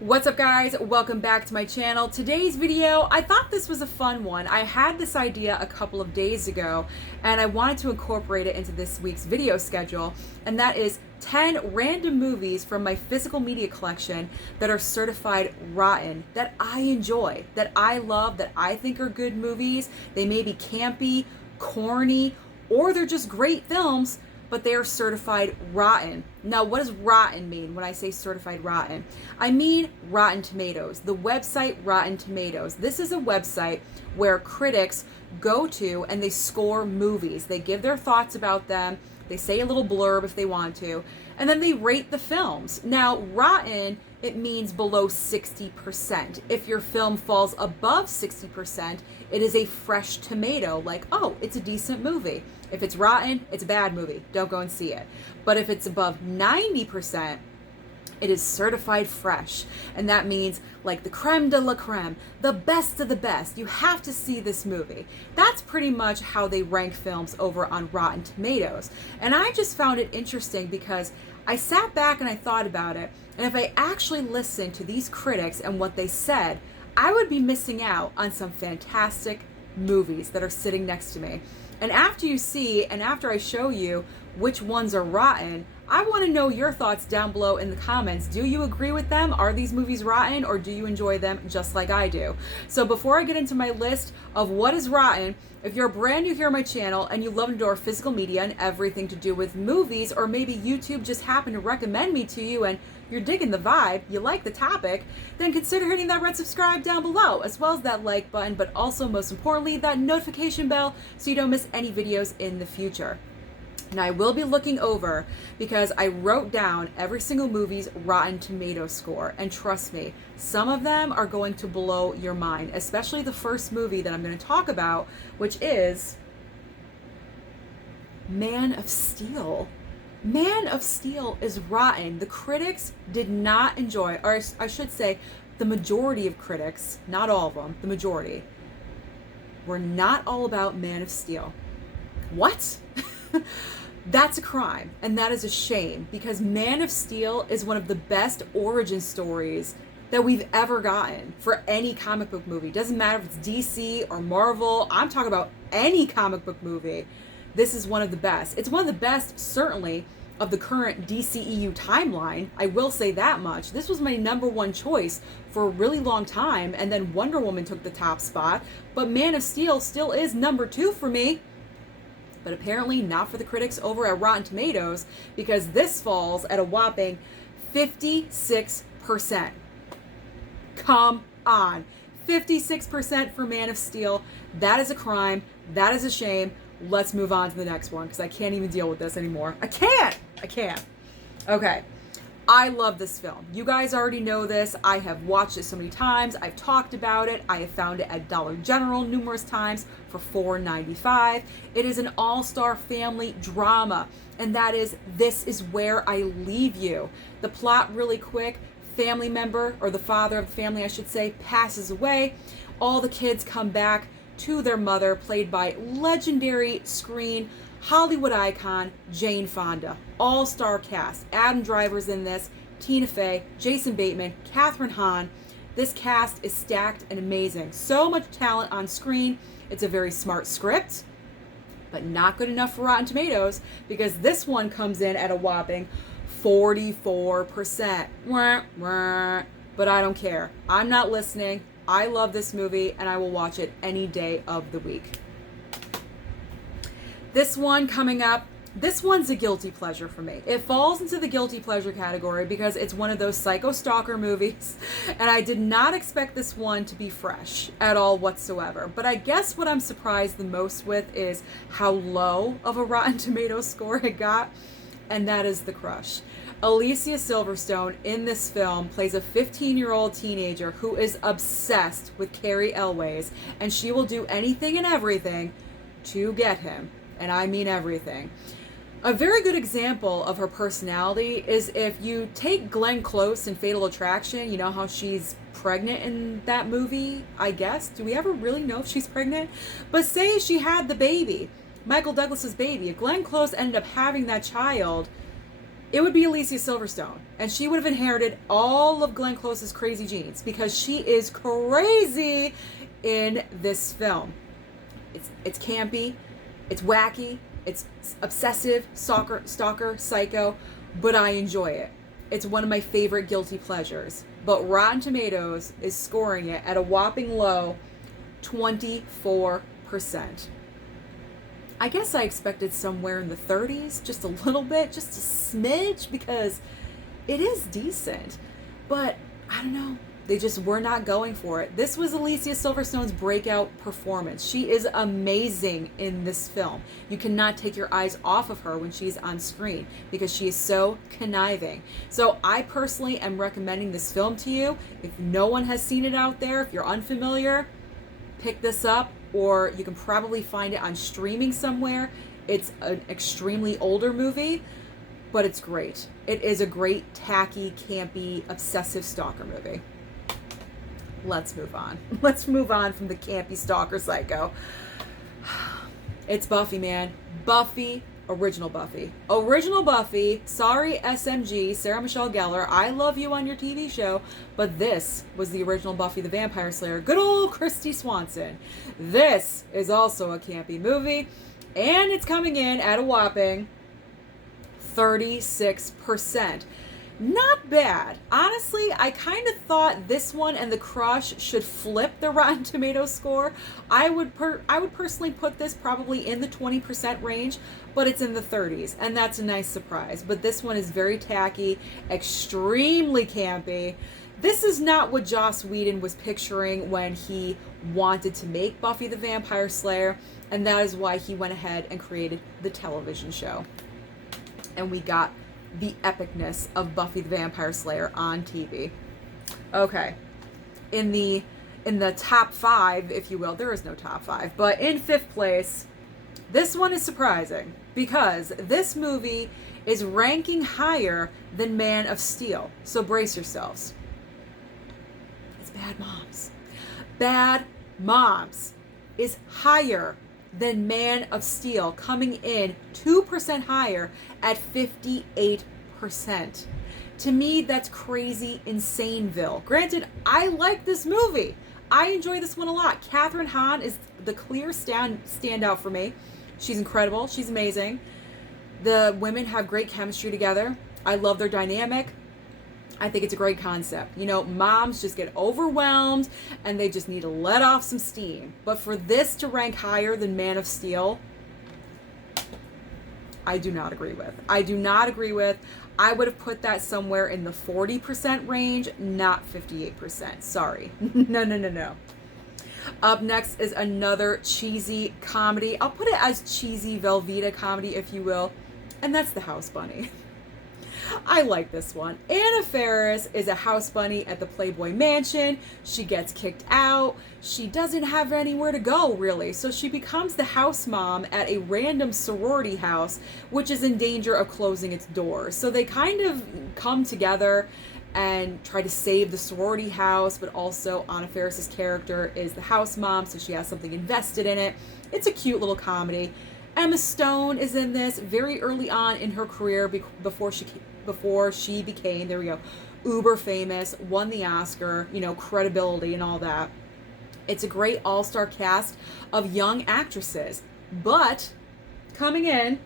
What's up, guys? Welcome back to my channel. Today's video, I thought this was a fun one. I had this idea a couple of days ago and I wanted to incorporate it into this week's video schedule, and that is 10 random movies from my physical media collection that are certified rotten, that I enjoy, that I love, that I think are good movies. They may be campy, corny, or they're just great films, but they are certified rotten. Now, what does rotten mean when I say certified rotten? I mean Rotten Tomatoes, the website Rotten Tomatoes. This is a website where critics go to and they score movies. They give their thoughts about them, they say a little blurb if they want to, and then they rate the films. Now, rotten, it means below 60%. If your film falls above 60%, it is a fresh tomato, like, oh, it's a decent movie. If it's rotten, it's a bad movie. Don't go and see it. But if it's above 90%, it is certified fresh. And that means like the creme de la creme, the best of the best. You have to see this movie. That's pretty much how they rank films over on Rotten Tomatoes. And I just found it interesting because I sat back and I thought about it. And if I actually listened to these critics and what they said, I would be missing out on some fantastic movies that are sitting next to me. And after you see, and after I show you which ones are rotten, I want to know your thoughts down below in the comments. Do you agree with them? Are these movies rotten, or do you enjoy them just like I do? So before I get into my list of what is rotten, if you're brand new here on my channel and you love and adore physical media and everything to do with movies, or maybe YouTube just happened to recommend me to you and you're digging the vibe, you like the topic, then consider hitting that red subscribe down below, as well as that like button, but also most importantly, that notification bell so you don't miss any videos in the future. Now, I will be looking over, because I wrote down every single movie's Rotten Tomato score, and trust me, some of them are going to blow your mind, especially the first movie that I'm going to talk about, which is Man of Steel. Man of Steel is rotten. The critics did not enjoy, or I should say, the majority of critics, not all of them, the majority, were not all about Man of Steel. What? That's a crime, and that is a shame, because Man of Steel is one of the best origin stories that we've ever gotten for any comic book movie. Doesn't matter if it's DC or Marvel, I'm talking about any comic book movie. This is one of the best. It's one of the best, certainly, of the current DCEU timeline. I will say that much. This was my #1 choice for a really long time, and then Wonder Woman took the top spot, but Man of Steel still is #2 for me. But apparently not for the critics over at Rotten Tomatoes, because this falls at a whopping 56%. Come on. 56% for Man of Steel. That is a crime. That is a shame. Let's move on to the next one, because I can't even deal with this anymore. I can't. Okay. I love this film. You guys already know this. I have watched it so many times. I've talked about it. I have found it at Dollar General numerous times for $4.95. It is an all-star family drama, and that is This Is Where I Leave You. The plot, really quick: family member, or the father of the family, I should say, passes away. All the kids come back to their mother, played by legendary screen Hollywood icon Jane Fonda. All-star cast. Adam Driver's in this, Tina Fey, Jason Bateman, Kathryn Hahn. This cast is stacked and amazing. So much talent on screen. It's a very smart script, but not good enough for Rotten Tomatoes, because this one comes in at a whopping 44%. But I don't care. I'm not listening. I love this movie, and I will watch it any day of the week. This one coming up, this one's a guilty pleasure for me. It falls into the guilty pleasure category because it's one of those psycho stalker movies, and I did not expect this one to be fresh at all whatsoever. But I guess what I'm surprised the most with is how low of a Rotten Tomatoes score it got, and that is The Crush. Alicia Silverstone in this film plays a 15-year-old teenager who is obsessed with Carrie Elways, and she will do anything and everything to get him. And I mean everything. A very good example of her personality is if you take Glenn Close in Fatal Attraction. You know how she's pregnant in that movie, I guess? Do we ever really know if she's pregnant? But say she had the baby, Michael Douglas's baby. If Glenn Close ended up having that child, it would be Alicia Silverstone. And she would have inherited all of Glenn Close's crazy genes because she is crazy in this film. It's campy, it's wacky, it's obsessive, stalker, psycho, but I enjoy it. It's one of my favorite guilty pleasures. But Rotten Tomatoes is scoring it at a whopping low 24%. I guess I expected somewhere in the 30s, just a little bit, just a smidge, because it is decent. But I don't know. They just were not going for it. This was Alicia Silverstone's breakout performance. She is amazing in this film. You cannot take your eyes off of her when she's on screen because she is so conniving. So I personally am recommending this film to you. If no one has seen it out there, if you're unfamiliar, pick this up, or you can probably find it on streaming somewhere. It's an extremely older movie, but it's great. It is a great, tacky, campy, obsessive stalker movie. Let's move on. Let's move on from the campy stalker psycho. It's Buffy, man. Buffy, original Buffy. Original Buffy. Sorry, SMG, Sarah Michelle Gellar. I love you on your TV show, but this was the original Buffy the Vampire Slayer. Good old Christy Swanson. This is also a campy movie, and it's coming in at a whopping 36%. Not bad. Honestly, I kind of thought this one and The Crush should flip the Rotten Tomatoes score. I would personally put this probably in the 20% range, but it's in the 30s, and that's a nice surprise. But this one is very tacky, extremely campy. This is not what Joss Whedon was picturing when he wanted to make Buffy the Vampire Slayer, and that is why he went ahead and created the television show. And we got the epicness of Buffy the Vampire Slayer on TV. Okay, in the top 5, if you will, there is no top 5, but in 5th place, this one is surprising because this movie is ranking higher than Man of Steel. So brace yourselves. It's Bad Moms. Bad Moms is higher than Man of Steel, coming in 2% higher at 58%. To me, that's crazy insaneville. Granted, I like this movie. I enjoy this one a lot. Kathryn Hahn is the clear standout for me. She's incredible. She's amazing. The women have great chemistry together. I love their dynamic. I think it's a great concept. You know, moms just get overwhelmed and they just need to let off some steam. But for this to rank higher than Man of Steel, I do not agree with. I would have put that somewhere in the 40% range, not 58%. Sorry. No. Up next is another cheesy comedy. I'll put it as cheesy Velveeta comedy, if you will. And that's The House Bunny. I like this one. Anna Faris is a house bunny at the Playboy Mansion. She gets kicked out. She doesn't have anywhere to go, really. So she becomes the house mom at a random sorority house, which is in danger of closing its doors. So they kind of come together and try to save the sorority house, but also Anna Faris's character is the house mom, so she has something invested in it. It's a cute little comedy. Emma Stone is in this very early on in her career before she became, there we go, uber famous, won the Oscar, you know, credibility and all that. It's a great all-star cast of young actresses, but coming in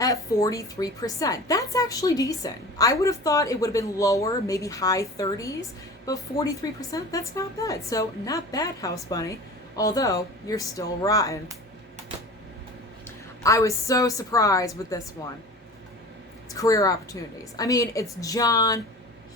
at 43%. That's actually decent. I would have thought it would have been lower, maybe high 30s, but 43%, that's not bad. So not bad, House Bunny, although you're still rotten. I was so surprised with this one. It's Career Opportunities. I mean, it's John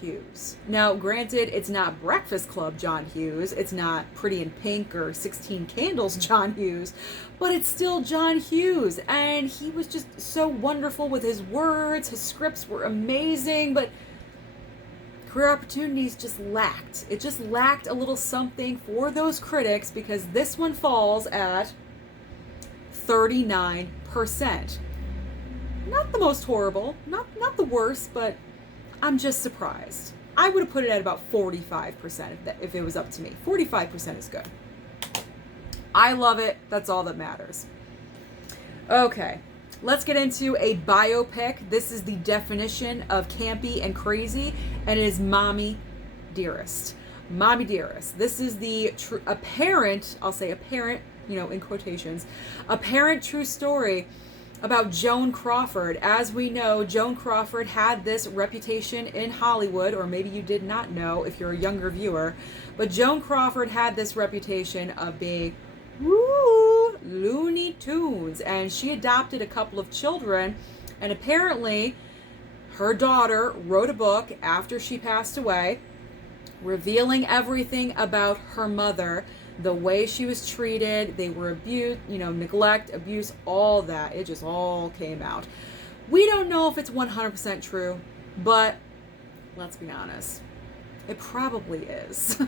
Hughes. Now, granted, it's not Breakfast Club John Hughes. It's not Pretty in Pink or 16 Candles John Hughes, but it's still John Hughes. And he was just so wonderful with his words. His scripts were amazing, but Career Opportunities just lacked. It just lacked a little something for those critics because this one falls at 39%. Not the most horrible, not the worst, but I'm just surprised. I would have put it at about 45% if it was up to me. 45% is good. I love it. That's all that matters. Okay. let's get into a biopic. This is the definition of campy and crazy, and it is Mommy Dearest. Mommy Dearest. This is the apparent, I'll say apparent, in quotations, apparent true story about Joan Crawford. As we know, Joan Crawford had this reputation in Hollywood, or maybe you did not know if you're a younger viewer, but Joan Crawford had this reputation of being Looney Tunes, and she adopted a couple of children, and apparently her daughter wrote a book after she passed away, revealing everything about her mother, the way she was treated, they were abused, neglect, abuse, all that. It just all came out. We don't know if it's 100% true, but let's be honest, it probably is.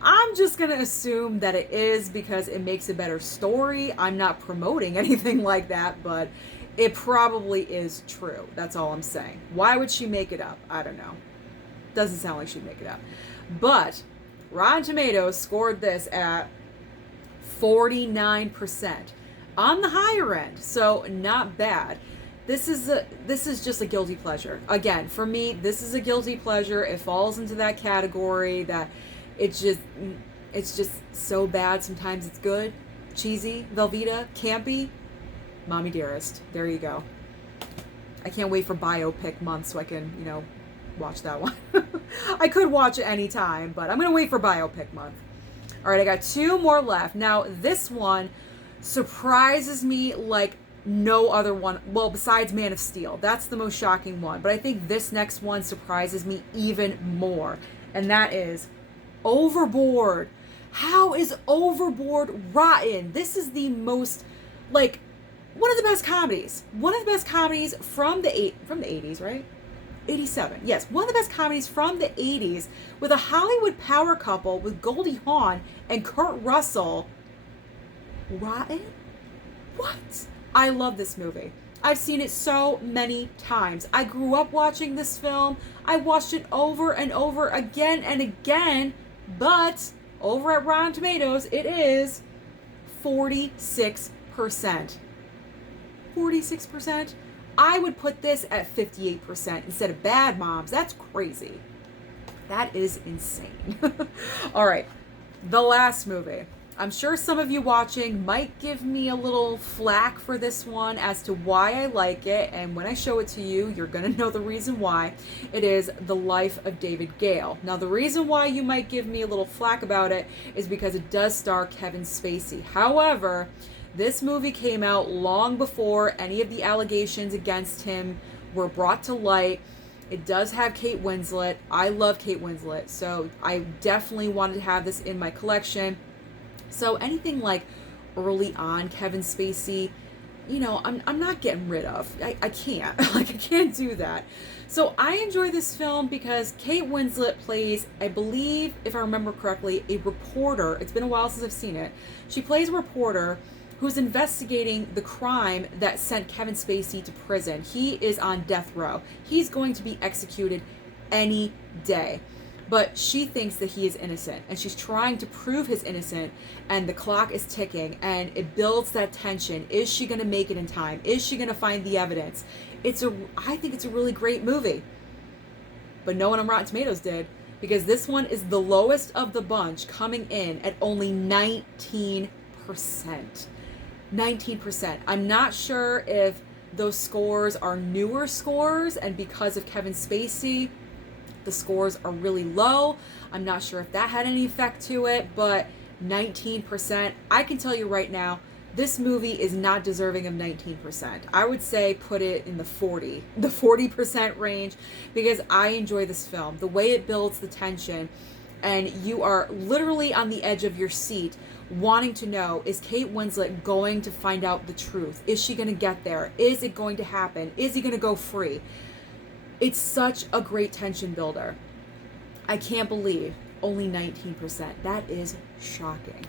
I'm just going to assume that it is because it makes a better story. I'm not promoting anything like that, but it probably is true. That's all I'm saying. Why would she make it up? I don't know. Doesn't sound like she'd make it up. But Rotten Tomatoes scored this at 49%. On the higher end, so not bad. This is just a guilty pleasure. Again, for me, this is a guilty pleasure. It falls into that category that it's just so bad. Sometimes it's good, cheesy, Velveeta, campy. Mommy Dearest. There you go. I can't wait for biopic month so I can, watch that one. I could watch it anytime, but I'm going to wait for biopic month. All right, I got 2 more left. Now, this one surprises me like no other one. Well, besides Man of Steel. That's the most shocking one. But I think this next one surprises me even more. And that is Overboard. How is Overboard rotten? This is the most, one of the best comedies. One of the best comedies from the 80s, right? 87. Yes, one of the best comedies from the 80s with a Hollywood power couple with Goldie Hawn and Kurt Russell. Rotten? What? I love this movie. I've seen it so many times. I grew up watching this film. I watched it over and over again and again, but over at Rotten Tomatoes, it is 46%. 46%? I would put this at 58% instead of Bad Moms. That's crazy. That is insane. All right, the last movie. I'm sure some of you watching might give me a little flack for this one as to why I like it, and when I show it to you, you're going to know the reason why. It is The Life of David Gale. Now, the reason why you might give me a little flack about it is because it does star Kevin Spacey. However, this movie came out long before any of the allegations against him were brought to light. It does have Kate Winslet. I love Kate Winslet, so I definitely wanted to have this in my collection. So anything like early on Kevin Spacey, I'm not getting rid of. I can't. I can't do that. So I enjoy this film because Kate Winslet plays, I believe, if I remember correctly, a reporter. It's been a while since I've seen it. She plays a reporter who's investigating the crime that sent Kevin Spacey to prison. He is on death row. He's going to be executed any day. But she thinks that he is innocent, and she's trying to prove his innocent, and the clock is ticking, and it builds that tension. Is she going to make it in time? Is she going to find the evidence? I think it's a really great movie. But no one on Rotten Tomatoes did, because this one is the lowest of the bunch, coming in at only 19%. 19%. I'm not sure if those scores are newer scores, and because of Kevin Spacey, the scores are really low. I'm not sure if that had any effect to it, but 19%. I can tell you right now, this movie is not deserving of 19%. I would say put it in the 40% range, because I enjoy this film. The way it builds the tension, and you are literally on the edge of your seat wanting to know, is Kate Winslet going to find out the truth? Is she going to get there? Is it going to happen? Is he going to go free? It's such a great tension builder. I can't believe only 19%. That is shocking.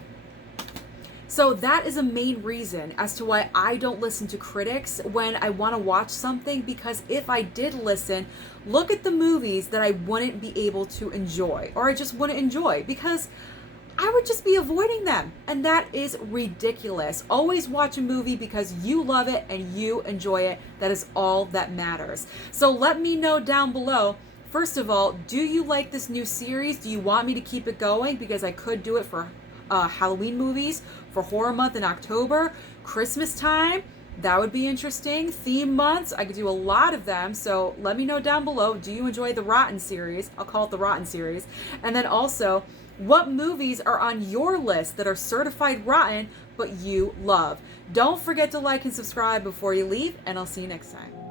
So that is a main reason as to why I don't listen to critics when I want to watch something, because if I did listen, look at the movies that I wouldn't be able to enjoy, or I just wouldn't enjoy, because I would just be avoiding them. And that is ridiculous. Always watch a movie because you love it and you enjoy it. That is all that matters. So let me know down below. First of all, do you like this new series? Do you want me to keep it going? Because I could do it for Halloween movies, for horror month in October, Christmas time. That would be interesting. Theme months, I could do a lot of them. So let me know down below. Do you enjoy the Rotten series? I'll call it the Rotten series. And then also, what movies are on your list that are certified rotten but you love? Don't forget to like and subscribe before you leave, and I'll see you next time.